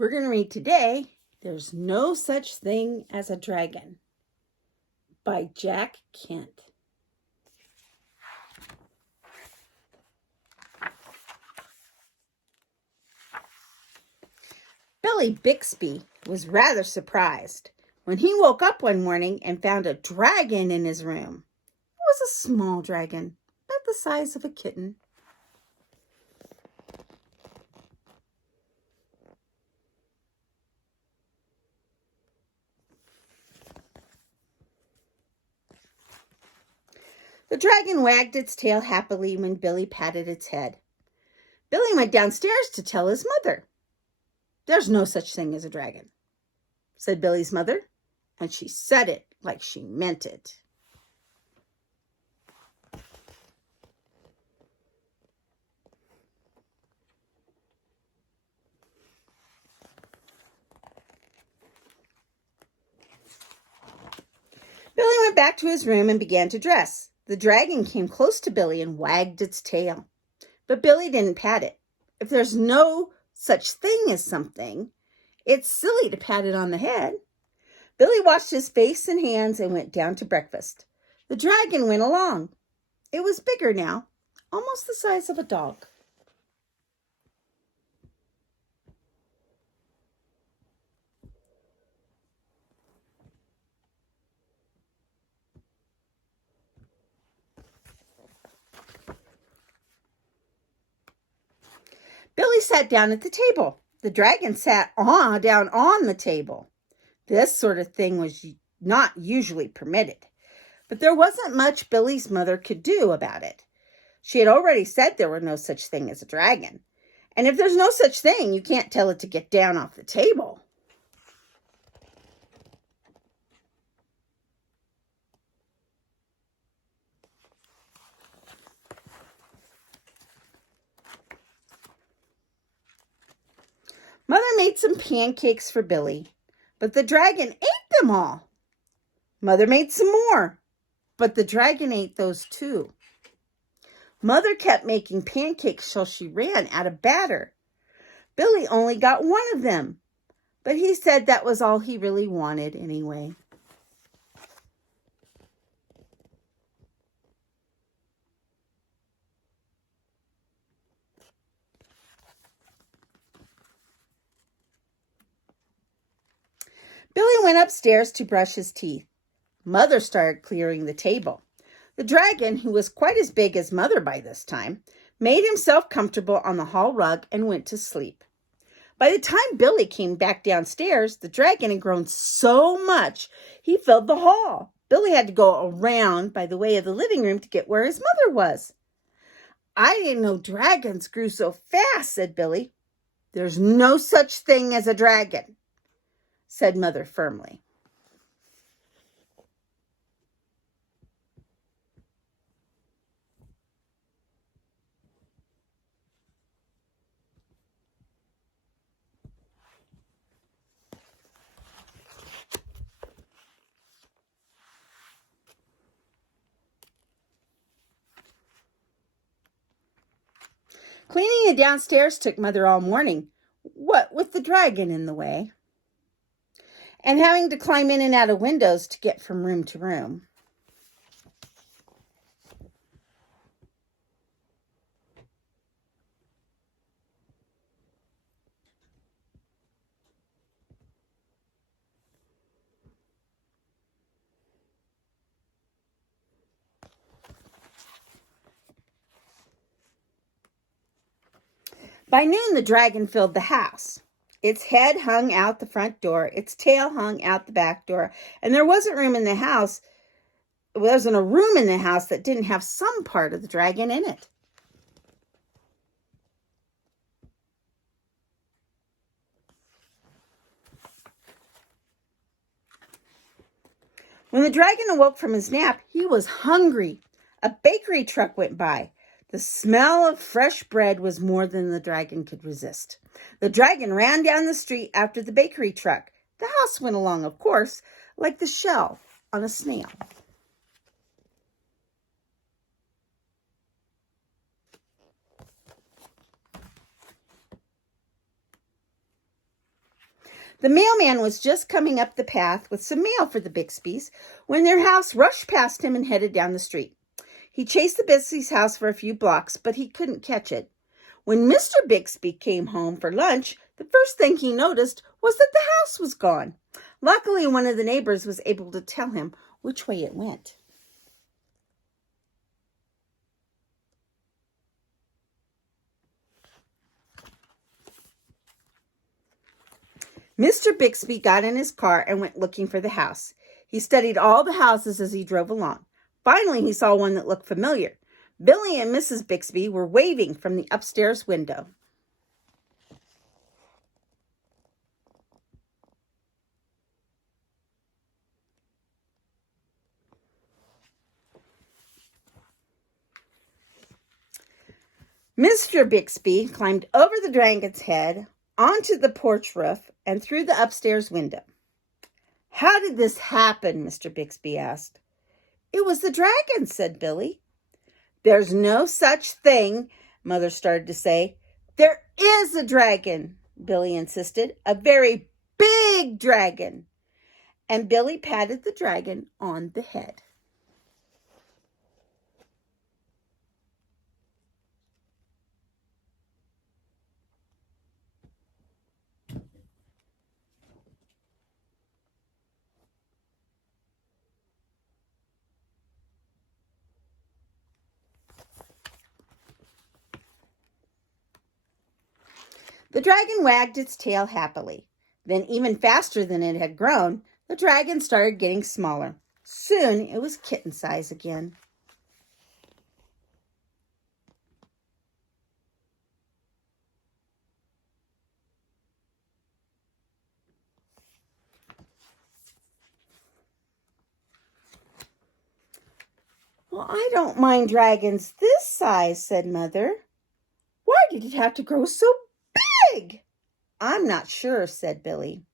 We're going to read today, There's No Such Thing as a Dragon by ByJack Kent. Billy Bixby was rather surprised when he woke up one morning and found a dragon in his room. It was a small dragon, about the size of a kitten. The dragon wagged its tail happily when Billy patted its head. Billy went downstairs to tell his mother. "There's no such thing as a dragon," said Billy's mother, and she said it like she meant it. Billy went back to his room and began to dress. The dragon came close to Billy and wagged its tail. But Billy didn't pat it. If there's no such thing as something, it's silly to pat it on the head. Billy washed his face and hands and went down to breakfast. The dragon went along. It was bigger now, almost the size of a dog. Billy sat down at the table. The dragon sat down on the table. This sort of thing was not usually permitted, but there wasn't much Billy's mother could do about it. She had already said there were no such thing as a dragon, and if there's no such thing, you can't tell it to get down off the table. Mother made some pancakes for Billy, but the dragon ate them all. Mother made some more, but the dragon ate those too. Mother kept making pancakes till she ran out of batter. Billy only got one of them, but he said that was all he really wanted anyway. Billy went upstairs to brush his teeth. Mother started clearing the table. The dragon, who was quite as big as Mother by this time, made himself comfortable on the hall rug and went to sleep. By the time Billy came back downstairs, the dragon had grown so much he filled the hall. Billy had to go around by the way of the living room to get where his mother was. "I didn't know dragons grew so fast," said Billy. "There's no such thing as a dragon," said Mother firmly. Cleaning the downstairs took Mother all morning, what with the dragon in the way, and having to climb in and out of windows to get from room to room. By noon, the dragon filled the house. Its head hung out the front door, its tail hung out the back door, and there wasn't a room in the house that didn't have some part of the dragon in it. When the dragon awoke from his nap, he was hungry. A bakery truck went by. The smell of fresh bread was more than the dragon could resist. The dragon ran down the street after the bakery truck. The house went along, of course, like the shell on a snail. The mailman was just coming up the path with some mail for the Bixbys when their house rushed past him and headed down the street. He chased the Bixby's house for a few blocks, but he couldn't catch it. When Mr. Bixby came home for lunch, the first thing he noticed was that the house was gone. Luckily, one of the neighbors was able to tell him which way it went. Mr. Bixby got in his car and went looking for the house. He studied all the houses as he drove along. Finally, he saw one that looked familiar. Billy and Mrs. Bixby were waving from the upstairs window. Mr. Bixby climbed over the dragon's head, onto the porch roof, and through the upstairs window. "How did this happen?" Mr. Bixby asked. "It was the dragon," said Billy. "There's no such thing," Mother started to say. "There is a dragon," Billy insisted. "A very big dragon." And Billy patted the dragon on the head. The dragon wagged its tail happily. Then, even faster than it had grown, the dragon started getting smaller. Soon, it was kitten size again. "Well, I don't mind dragons this size," said Mother. "Why did it have to grow so big?" "I'm not sure," said Billy.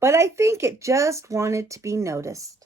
"But I think it just wanted to be noticed."